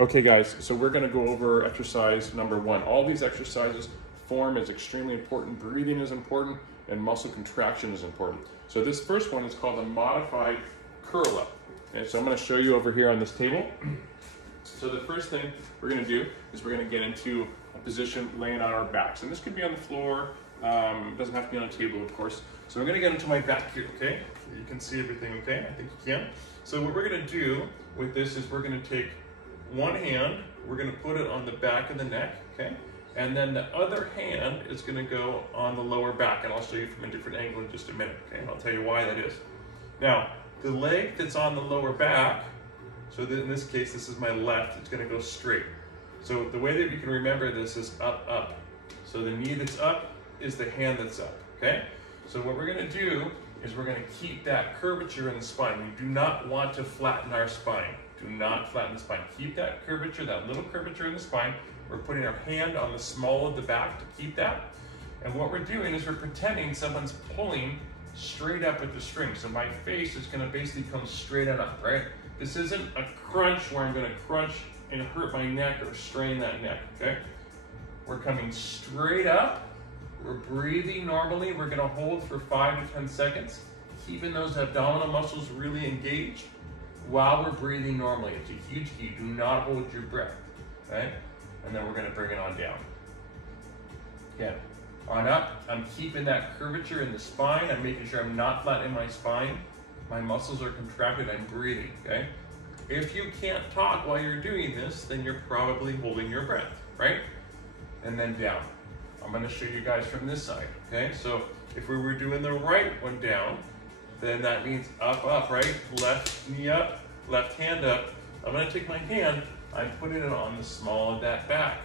Okay guys, so we're gonna go over exercise number 1. All these exercises, form is extremely important, breathing is important, and muscle contraction is important. So this first one is called a modified curl up. And so I'm gonna show you over here on this table. So the first thing we're gonna do is we're gonna get into a position laying on our backs. And this could be on the floor, it doesn't have to be on a table, of course. So I'm gonna get into my back here, okay? You can see everything okay? I think you can. So what we're gonna do with this is we're gonna take one hand, we're gonna put it on the back of the neck, okay? And then the other hand is gonna go on the lower back, and I'll show you from a different angle in just a minute, okay? And I'll tell you why that is. Now, the leg that's on the lower back, so in this case, this is my left, it's gonna go straight. So the way that you can remember this is up, up. So the knee that's up is the hand that's up, okay? So what we're gonna do is we're gonna keep that curvature in the spine. We do not want to flatten our spine. Do not flatten the spine. Keep that curvature, that little curvature in the spine. We're putting our hand on the small of the back to keep that. And what we're doing is we're pretending someone's pulling straight up at the string. So my face is gonna basically come straight on up, right? This isn't a crunch where I'm gonna crunch and hurt my neck or strain that neck, okay? We're coming straight up. We're breathing normally. We're gonna hold for 5 to 10 seconds, keeping those abdominal muscles really engaged while we're breathing normally. It's a huge key. Do not hold your breath, okay? And then we're gonna bring it on down. Again, on up. I'm keeping that curvature in the spine. I'm making sure I'm not flattening my spine. My muscles are contracted. I'm breathing, okay? If you can't talk while you're doing this, then you're probably holding your breath, right? And then down. I'm gonna show you guys from this side, okay? So if we were doing the right one down, then that means up, up, right? Left knee up, left hand up. I'm gonna take my hand, I'm putting it on the small of that back.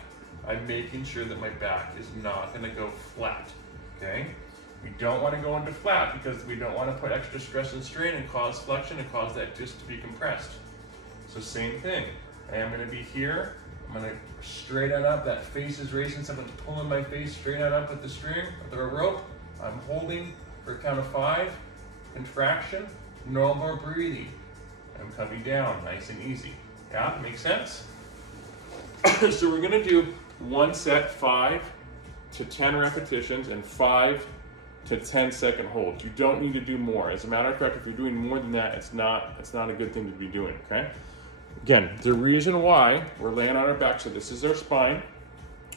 I'm making sure that my back is not gonna go flat, okay? We don't wanna go into flat because we don't wanna put extra stress and strain and cause flexion and cause that disc to be compressed. So same thing, I am gonna be here, I'm gonna straight on up, that face is raising, someone's pulling my face straight on up with the string, with a rope. I'm holding for a count of 5, contraction, no more breathing. I'm coming down, nice and easy. Yeah, makes sense? So we're gonna do one set, 5 to 10 repetitions and 5 to 10-second holds. You don't need to do more. As a matter of fact, if you're doing more than that, it's not a good thing to be doing, okay? Again, the reason why we're laying on our back, so this is our spine,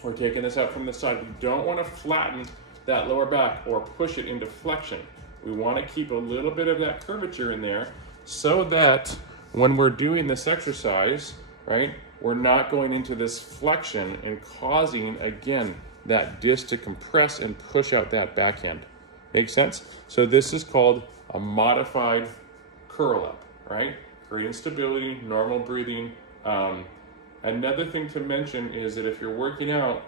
we're taking this out from the side. We don't wanna flatten that lower back or push it into flexion. We want to keep a little bit of that curvature in there so that when we're doing this exercise, right, we're not going into this flexion and causing, again, that disc to compress and push out that backhand. Make sense? So this is called a modified curl up, right? Creating stability, normal breathing. Another thing to mention is that if you're working out,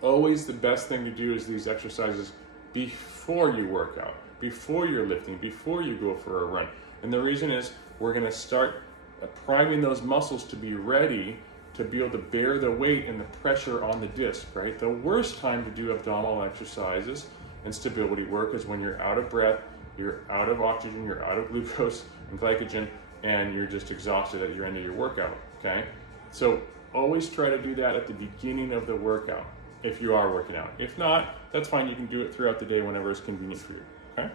always the best thing to do is these exercises before you work out, before you're lifting, before you go for a run. And the reason is we're gonna start priming those muscles to be ready to be able to bear the weight and the pressure on the disc, right? The worst time to do abdominal exercises and stability work is when you're out of breath, you're out of oxygen, you're out of glucose and glycogen, and you're just exhausted at your end of your workout, okay? So always try to do that at the beginning of the workout if you are working out. If not, that's fine, you can do it throughout the day whenever it's convenient for you, okay?